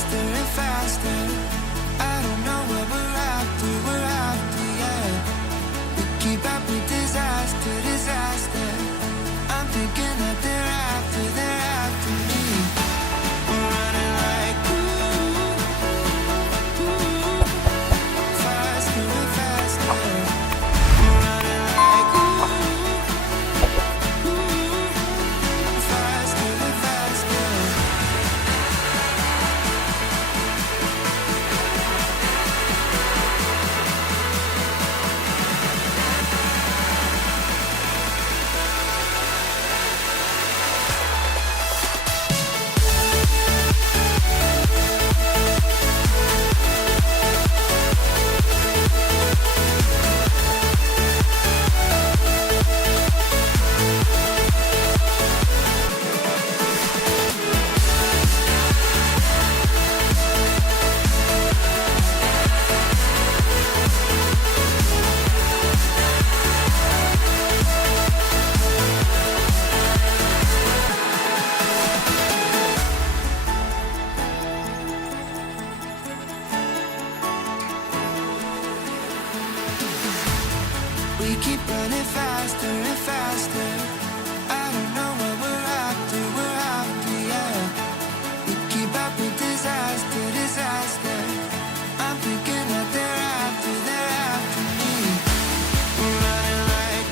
faster and faster. I don't know what we're after, yeah. We keep up with disaster, disaster. I'm thinking that they're after me. We're running like faster and faster. We're running like faster and faster. We keep running faster and faster. I don't know what we're after, yeah. We keep up with disaster, disaster. I'm thinking that they're after me. We're running like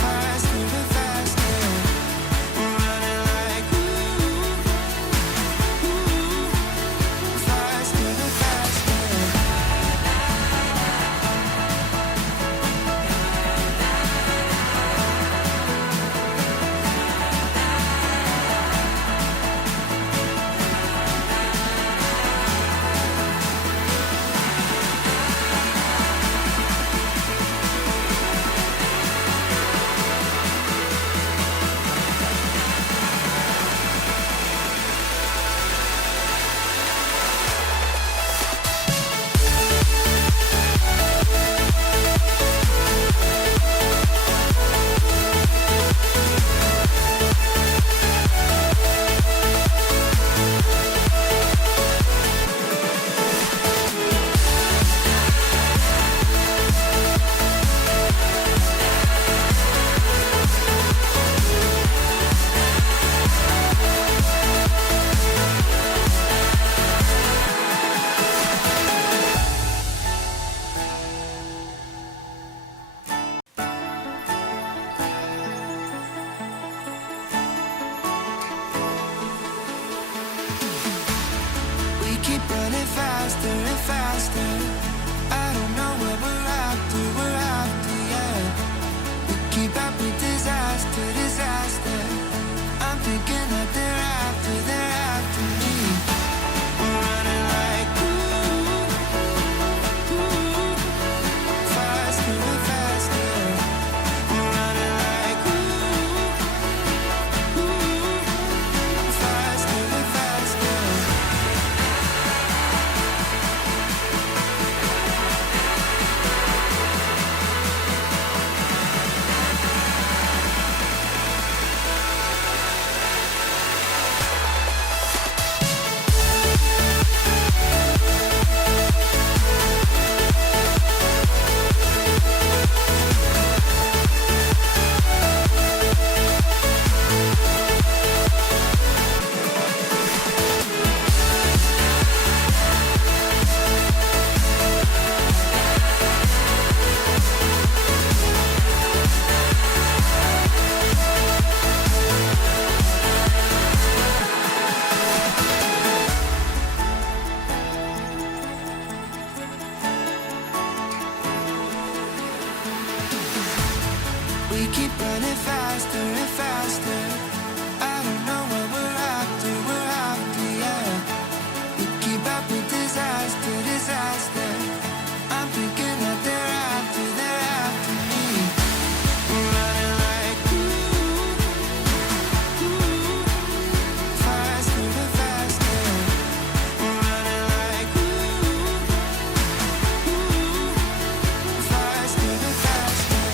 faster and faster. We're running like faster and faster. We keep running faster and faster. I don't know what we're after, yeah. We keep up with disaster, disaster. I'm thinking that they're after me. We're running like faster and faster. We're running like faster and faster. We keep running faster and faster. I don't know what we're after, yeah. We keep up with disaster, disaster. I'm thinking that they're after me. We're running like faster and faster. We're running like faster and faster.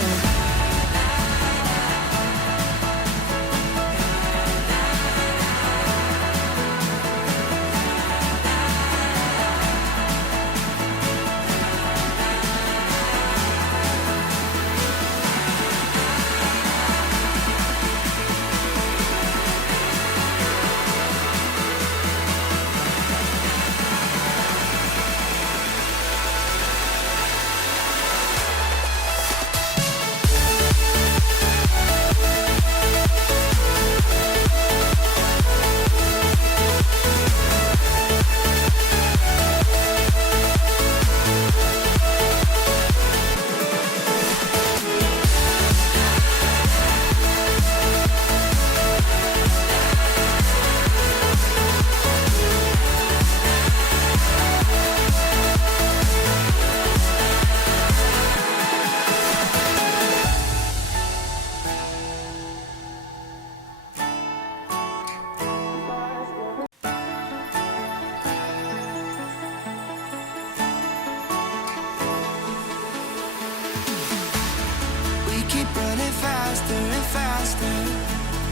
faster and faster.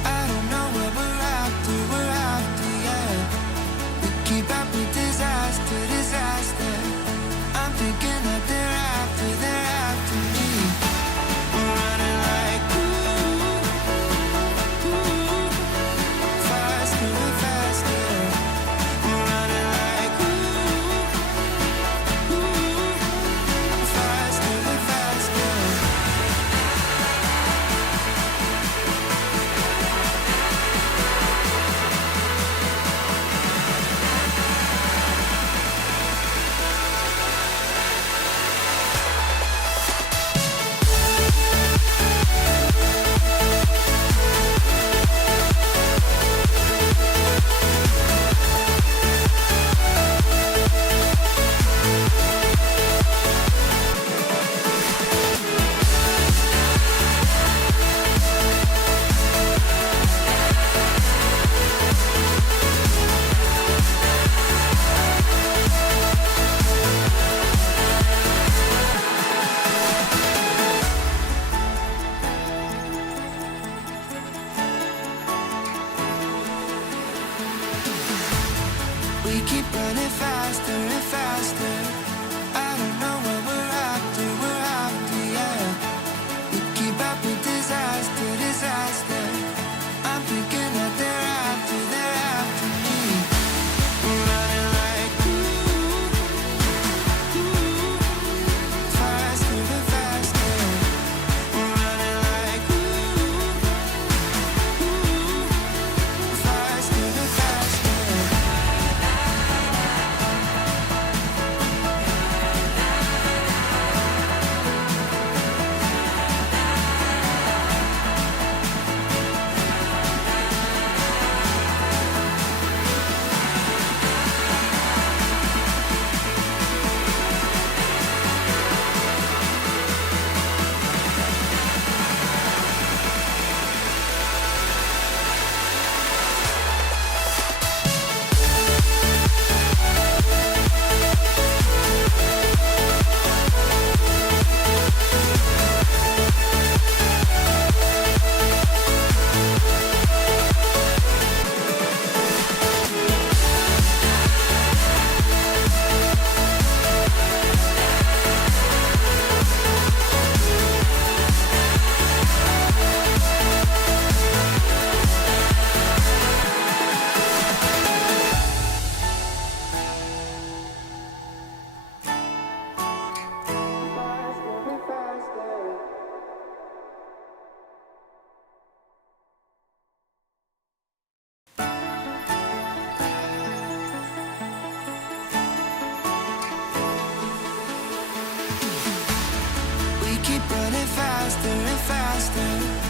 I don't know what we're after, yeah. We keep up with disaster, disaster. I'm thinking that they're after me. We're running like faster and faster. We're running like faster and faster. We keep running faster and faster. I don't know what we're after, yeah. We keep up with disaster, disaster. I'm thinking that they're after me. We're running like faster and faster. We're running like faster and faster. We keep running faster and faster.